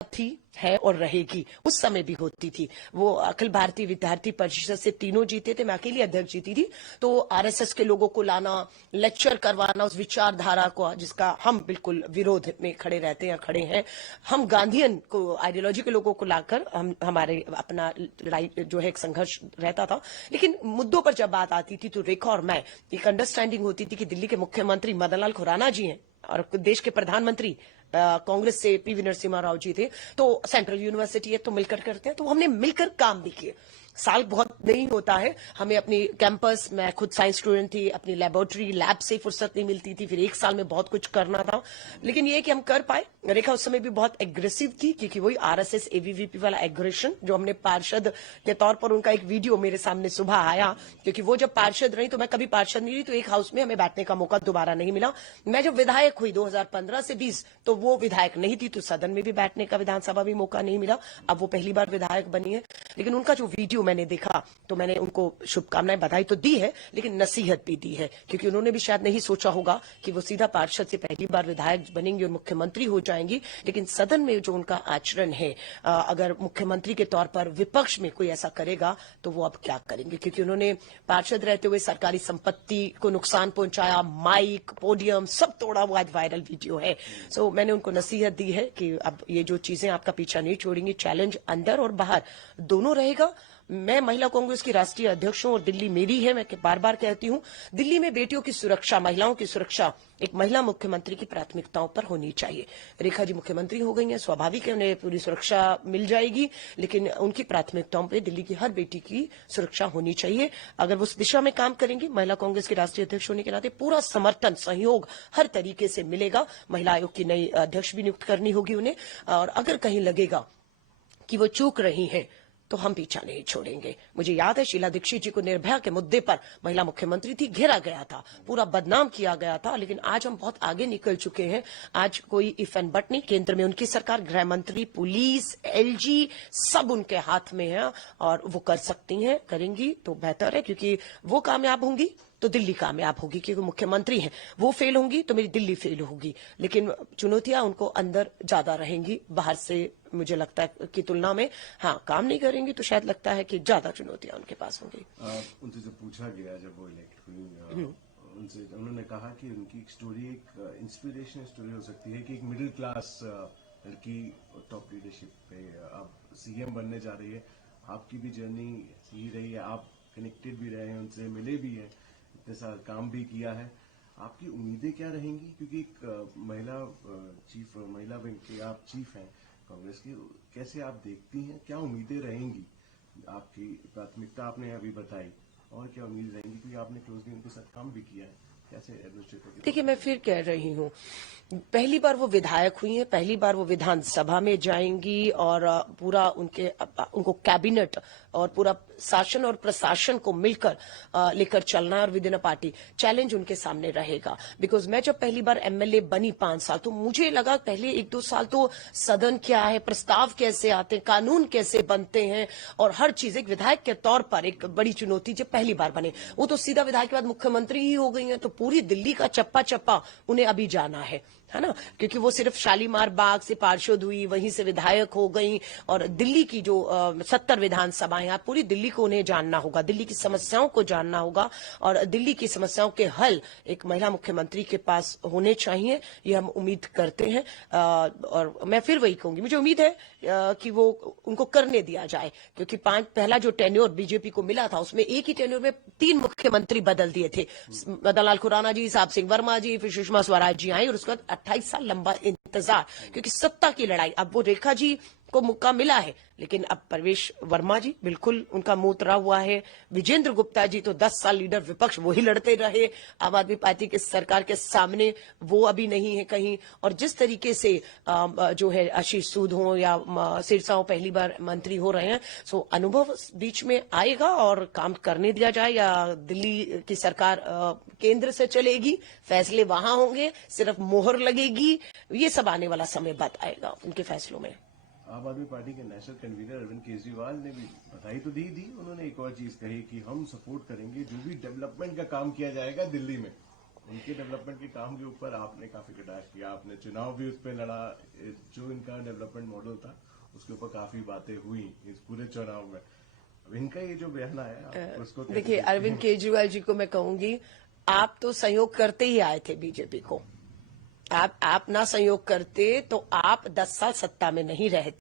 थी, है और रहेगी, उस समय भी होती थी। वो अखिल भारतीय विद्यार्थी परिषद से तीनों जीते थे, मैं अकेली अध्यक्ष जीती थी। तो आरएसएस के लोगों को लाना, लेक्चर करवाना उस विचारधारा को, जिसका हम बिल्कुल विरोध में खड़े रहते हैं, खड़े हैं। हम गांधीयन को, आइडियोलॉजी के लोगों को लाकर हम हमारे अपना लड़ाई जो है एक संघर्ष रहता था। लेकिन मुद्दों पर जब बात आती थी तो रेखा और मैं एक अंडरस्टैंडिंग होती थी कि दिल्ली के मुख्यमंत्री मदन लाल खुराना जी हैं और देश के प्रधानमंत्री कांग्रेस से पीवी नरसिम्हा राव जी थे, तो सेंट्रल यूनिवर्सिटी है तो मिलकर करते हैं। तो हमने मिलकर काम भी किए। साल बहुत नहीं होता है, हमें अपनी कैंपस, मैं खुद साइंस स्टूडेंट थी, अपनी लेबोरेटरी लैब से फुर्सत नहीं मिलती थी, फिर एक साल में बहुत कुछ करना था। लेकिन ये कि हम कर पाए। रेखा उस समय भी बहुत एग्रेसिव थी, क्योंकि वही आरएसएस एबीवीपी वाला एग्रेशन जो हमने पार्षद के तौर पर, उनका एक वीडियो मेरे सामने सुबह आया, क्योंकि वो जब पार्षद रही तो मैं कभी पार्षद नहीं रही, तो एक हाउस में हमें बैठने का मौका दोबारा नहीं मिला। मैं जब विधायक हुई 2015 से 20, तो वो विधायक नहीं थी, तो सदन में भी बैठने का, विधानसभा भी मौका नहीं मिला। अब वो पहली बार विधायक बनी है। लेकिन उनका जो वीडियो मैंने देखा तो मैंने उनको शुभकामनाएं, बधाई तो दी है, लेकिन नसीहत भी दी है, क्योंकि उन्होंने भी शायद नहीं सोचा होगा कि वो सीधा पार्षद से पहली बार विधायक बनेंगी और मुख्यमंत्री हो जाएंगी। लेकिन सदन में जो उनका आचरण है, अगर मुख्यमंत्री के तौर पर विपक्ष में कोई ऐसा करेगा तो वो अब क्या करेंगे, क्योंकि उन्होंने पार्षद रहते हुए सरकारी संपत्ति को नुकसान पहुंचाया, माइक, पोडियम सब तोड़ा हुआ, आज वायरल वीडियो है। सो मैंने उनको नसीहत दी है कि अब ये जो चीजें आपका पीछा नहीं छोड़ेंगी, चैलेंज अंदर और बाहर दोनों रहेगा। मैं महिला कांग्रेस की राष्ट्रीय अध्यक्ष हूं और दिल्ली मेरी है। मैं बार बार कहती हूं, दिल्ली में बेटियों की सुरक्षा, महिलाओं की सुरक्षा एक महिला मुख्यमंत्री की प्राथमिकताओं पर होनी चाहिए। रेखा जी मुख्यमंत्री हो गई हैं, स्वाभाविक है उन्हें पूरी सुरक्षा मिल जाएगी, लेकिन उनकी प्राथमिकताओं पर दिल्ली की हर बेटी की सुरक्षा होनी चाहिए। अगर वो उस दिशा में काम करेंगी, महिला कांग्रेस के राष्ट्रीय अध्यक्ष होने के नाते पूरा समर्थन, सहयोग हर तरीके से मिलेगा। महिला आयोग की नई अध्यक्ष भी नियुक्त करनी होगी उन्हें, और अगर कहीं लगेगा कि वो चूक रही हैं तो हम पीछा नहीं छोड़ेंगे। मुझे याद है शीला दीक्षित जी को निर्भया के मुद्दे पर, महिला मुख्यमंत्री थी, घेरा गया था, पूरा बदनाम किया गया था, लेकिन आज हम बहुत आगे निकल चुके हैं। आज कोई इफ एंड बट नहीं, केंद्र में उनकी सरकार, गृह मंत्री, पुलिस, एलजी सब उनके हाथ में है और वो कर सकती हैं, करेंगी तो बेहतर है, क्योंकि वो कामयाब होंगी तो दिल्ली कामयाब होगी, क्योंकि मुख्यमंत्री हैं। वो फेल होंगी तो मेरी दिल्ली फेल होगी। लेकिन चुनौतियां उनको अंदर ज्यादा रहेंगी, बाहर से मुझे लगता है की तुलना में। हाँ, काम नहीं करेंगी तो शायद लगता है कि ज्यादा चुनौतियां उनके पास होंगी। उनसे जब पूछा गया, जब वो इलेक्ट हुई, उनसे उन्होंने कहा कि उनकी स्टोरी एक इंस्पिरेशनल स्टोरी हो सकती है, कि एक मिडिल क्लास लड़की टॉप लीडरशिप पे अब सीएम बनने जा रही है। आपकी भी जर्नी ही रही है, आप कनेक्टेड भी रहे हैं उनसे, मिले भी हैं, इतने साल काम भी किया है। आपकी उम्मीदें क्या रहेंगी, क्योंकि एक महिला विंग के आप चीफ हैं कांग्रेस की, कैसे आप देखती हैं, क्या उम्मीदें रहेंगी? आपकी प्राथमिकता आपने अभी बताई, और क्या उम्मीद रहेंगी, क्योंकि आपने क्लोजली उनके साथ काम भी किया है, कैसे एडमिनिस्ट्रेटर? देखिए, मैं फिर कह रही हूँ, पहली बार वो विधायक हुई हैं, पहली बार वो विधानसभा में जाएंगी और पूरा उनको कैबिनेट और पूरा शासन और प्रशासन को मिलकर लेकर चलना है, और with in a party challenge उनके सामने रहेगा। बिकॉज मैं जब पहली बार एमएलए बनी 5 साल, तो मुझे लगा पहले 1-2 साल तो सदन क्या है, प्रस्ताव कैसे आते हैं, कानून कैसे बनते हैं, और हर चीज एक विधायक के तौर पर एक बड़ी चुनौती जब पहली बार बने। वो तो सीधा विधायक के बाद मुख्यमंत्री ही हो गई हैं, तो पूरी दिल्ली का चप्पा चप्पा उन्हें अभी जाना है ना, क्योंकि वो सिर्फ शालीमार बाग से पार्षद हुई, वहीं से विधायक हो गई, और दिल्ली की जो 70 विधानसभाएं हैं, पूरी दिल्ली को उन्हें जानना होगा, दिल्ली की समस्याओं को जानना होगा, और दिल्ली की समस्याओं के हल एक महिला मुख्यमंत्री के पास होने चाहिए, ये हम उम्मीद करते हैं। और मैं फिर वही कहूंगी, मुझे उम्मीद है कि वो उनको करने दिया जाए, क्योंकि पहला जो टेन्योर बीजेपी को मिला था, उसमें एक ही टेन्योर में 3 मुख्यमंत्री बदल दिए थे, मदन लाल खुराना जी, साहब सिंह वर्मा जी, फिर सुषमा स्वराज जी आई, और उसके बाद 28 साल लंबा इंतजार, क्योंकि सत्ता की लड़ाई। अब वो रेखा जी को मौका मिला है, लेकिन अब प्रवेश वर्मा जी बिल्कुल उनका मुंह उतरा हुआ है, विजेंद्र गुप्ता जी तो 10 साल लीडर विपक्ष वही लड़ते रहे, आम आदमी पार्टी की सरकार के सामने वो अभी नहीं है कहीं। और जिस तरीके से जो है आशीष सूद हो या सिरसा हो, पहली बार मंत्री हो रहे हैं, सो अनुभव बीच में आएगा और काम करने दिया जाए, या दिल्ली की सरकार केंद्र से चलेगी, फैसले वहां होंगे, सिर्फ मोहर लगेगी, ये सब आने वाला समय बताएगा उनके फैसलों में। आम आदमी पार्टी के नेशनल कन्वीनर अरविंद केजरीवाल ने भी बधाई तो दी, उन्होंने एक और चीज कही कि हम सपोर्ट करेंगे जो भी डेवलपमेंट का काम किया जाएगा दिल्ली में, उनके डेवलपमेंट के काम के ऊपर आपने काफी कटाक्ष किया, आपने चुनाव भी उस पर लड़ा, जो इनका डेवलपमेंट मॉडल था उसके ऊपर काफी बातें हुई इस पूरे चुनाव में। अब इनका ये जो बयान आया आप उसको कैसे देखिए, देखते हैं? अरविंद केजरीवाल जी को मैं कहूंगी, आप तो सहयोग करते ही आए थे बीजेपी को। आप ना सहयोग करते तो आप 10 साल सत्ता में नहीं रहते।